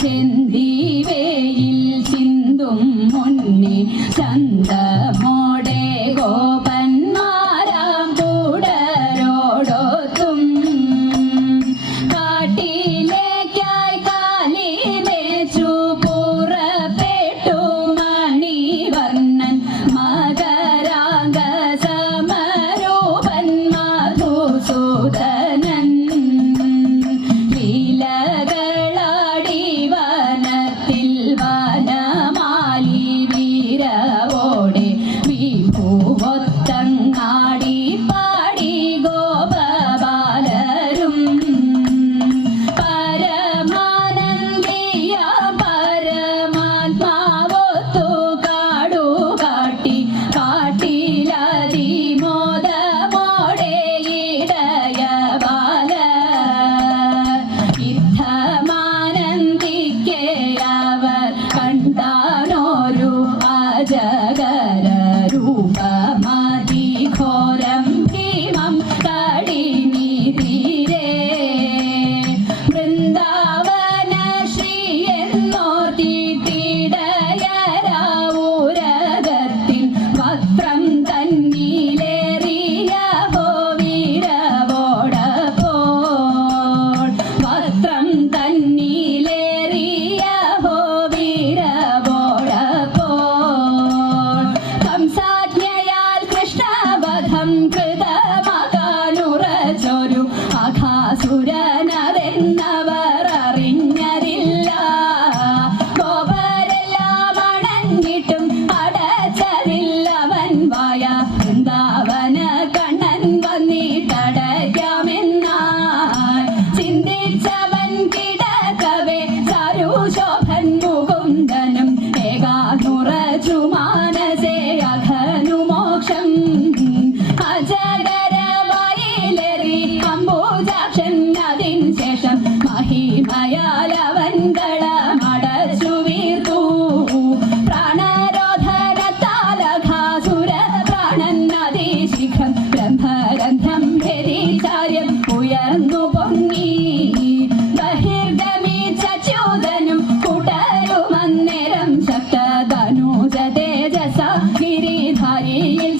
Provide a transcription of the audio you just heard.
ചെന്തിവേയിൽ ചിന്തും മുന്നേ ചന്തമോടെ ഗോപന്മാരാം കൂടരോടൊത്തും കാട്ടിലേക്കായി കാലി മേച്ചു പുറപ്പെട്ടു മണിവർണ്ണൻ മകരാംഗ സമരൂപൻ മധുസൂദനൻ ലീലകളാടി വനത്തിൽ വനമാലി വീരവോടെ വിഭുവൊത്തങ്ങാടി പാടി ഗോപബാലരും പരമാനന്ദിയ പരമാത്മാവൊത്തു കാടു കാട്ടി കാട്ടിലതിമോദമോടെ ഇടയ ബാല യുദ്ധമാനന്ദിക്കെ അവർ കണ്ടാനോരു അജഗര രൂപമതിഘോരം ഭീമം കടിനീതിരേ വൃന്ദാവന ശ്രീ എന്നോർത്തിടയരാവൂരകത്തിൻ വക്രം തന്നിലേറിയ വീരവോടപ്പോൾ വക്രം തന്നിലേറിയ വീരവോടപ്പോൾ കംസാജ്ഞയാൽ കൃഷ്ണവധം കൃതമകാനുറച്ചൊരു അഘാസുരനതെന്നവർ അറിഞ്ഞതില്ല ഗോപരെല്ലാം അണഞ്ഞിട്ടും അടച്ചതില്ലവൻ വായ വൃന്ദാവന കണ്ണൻ വന്നിട്ടടയ്ക്കാമെന്നായി ചിന്തിച്ചവൻ കിടക്കവേ ചരുശോഭൻ മുകുന്ദനും ഏകാനുറച്ചു മാനസേ അഘനുമോക്ഷം അജഗരവയിലേറി അംബുജാക്ഷൻ അതിൻ ശേഷം മഹിമയാലവൻ കളമടച്ചു വീർത്തു പ്രാണരോധനത്താലഘാസുര പ്രാണൻ അതിശീഘ്രം ബ്രഹ്മരന്ധ്രം ഭേദിചാര്യം ഉയർന്നു പൊങ്ങി ബഹിർഗമിച്ചൂതനും കൂട്ടരുമന്നേരം ശക്തധനുജ തേജസ ഗിരിധാരിയിൽ